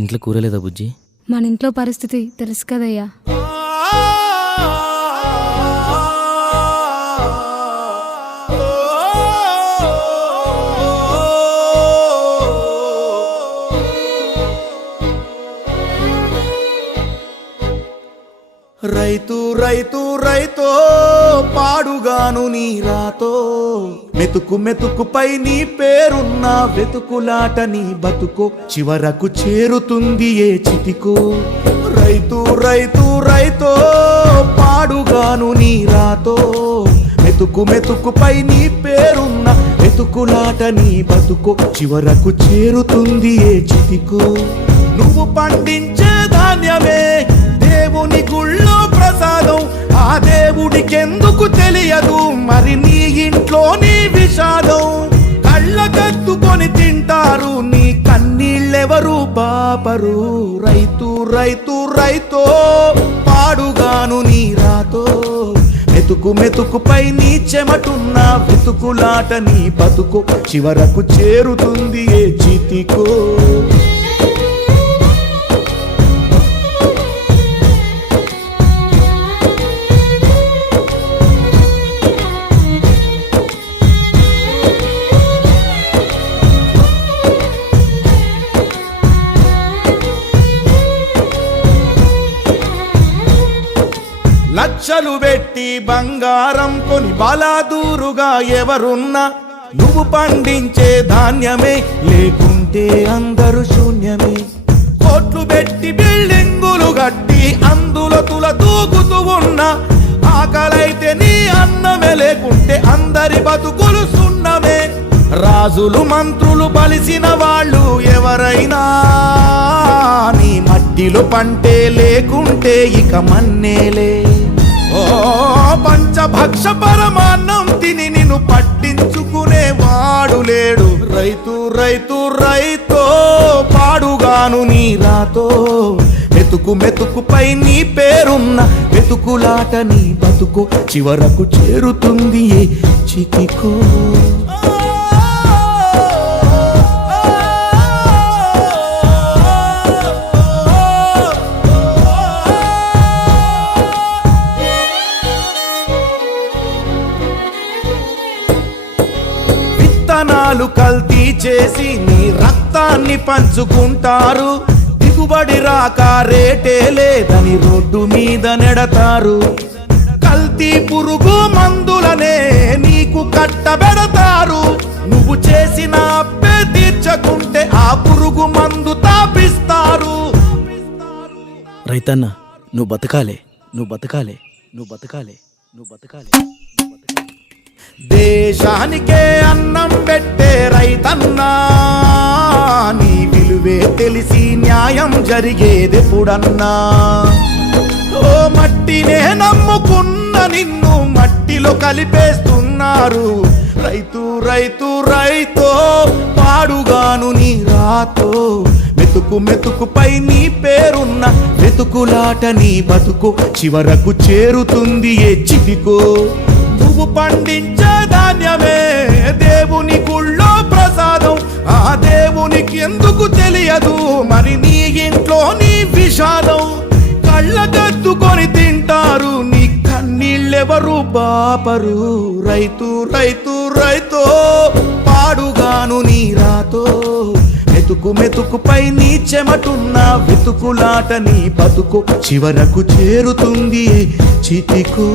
ఇంట్లో కూరలేదా బుజ్జి? మన ఇంట్లో పరిస్థితి తెలుసు కదయ్యా. రైతు రైతు రైతో పాడుగాను నీ రాతో, మెతుకు మెతుకుపై నీ పేరున్న వెతుకులాట నీ బతుకో, చివరకు చేరుతుంది ఏ చితికో. రైతు రైతు రైతో పాడుగాను నీ రాతో, మెతుకు మెతుకుపై నీ పేరున్న వెతుకులాట నీ బతుకో, చివరకు చేరుతుంది ఏ చితికో. నువ్వు పండించే ధాన్యమే దేవుని గుళ్ళో ప్రసాదం, ఆ దేవుడికెందుకు తెలియదు మరి నీ ఇంట్లో నీ విషాదం. కళ్ళకద్దుకొని తింటారు నీ కన్నీళ్ళెవరు పాపరు. రైతు రైతు రైతో పాడుగాను నీ రాతో, మెతుకు మెతుకుపై నీ చెమటున్న వెతుకులాట నీ బతుకు, చివరకు చేరుతుంది ఏ చితికో. లక్షలు పెట్టి బంగారం కొని బలాదూరుగా ఎవరున్నా, నువ్వు పండించే ధాన్యమే లేకుంటే అందరూ శూన్యమే. కోట్లు పెట్టి బిల్డింగులు కట్టి అందులో తుల దూకుతూ ఉన్నా, ఆకలైతే నీ అన్నమే లేకుంటే అందరి బతుకులు సున్నమే. రాజులు మంత్రులు బలిసిన వాళ్ళు ఎవరైనా, నీ మట్టిలో పంటే లేకుంటే ఇక మన్నేలే. ఓ పంచభక్ష పరమాన్నం తిని నిన్ను పట్టించుకునే వాడు లేడు. రైతు రైతు రైతో పాడుగాను నీ రాతో, మెతుకు మెతుకుపై నీ పేరున్న వెతుకులాట నీ బతుకు, చివరకు చేరుతుంది ఏ చితికో. విత్తనాలు కల్తీ చేసి నీ రక్తాన్ని పంచుకుంటారు, దిగుబడి రాక రేటే లేదని రోడ్డు మీద నెడతారు. కల్తీ పురుగు మందులనే నీకు కట్టబెడతారు, నువ్వు చేసిన అప్పే తీర్చకుంటే ఆ పురుగు మందు తాపిస్తారు. రైతన్న నువ్వు బతకాలే, నువ్వు బతకాలే, నువ్వు బతకాలే, నువ్వు బతకాలే. దేశానికే అన్నం పెట్టే రైతన్నా, నీ విలువే తెలిసి న్యాయం జరిగేదెప్పుడన్నా. ఓ మట్టినే నమ్ముకున్న నిన్ను మట్టిలో కలిపేస్తున్నారు. రైతు రైతు రైతో పాడుగాను నీ రాతో, మెతుకు మెతుకుపై నీ పేరున్న వెతుకులాట నీ బతుకు, చివరకు చేరుతుంది ఏ చితికో. నువ్వు పండించే ధాన్యమే దేవుని గుళ్ళో ప్రసాదం, ఆ దేవునికి ఎందుకు తెలియదు మరి నీ ఇంట్లో నీ విషాదం. కళ్ళకద్దుకొని తింటారు నీ కన్నీళ్ళెవరు పాపరు. రైతు రైతు రైతో పాడుగాను నీ రాతో, మెతుకు మెతుకుపై నీ చెమటున్న వెతుకులాట నీ బతుకు, చివరకు చేరుతుంది చితికో.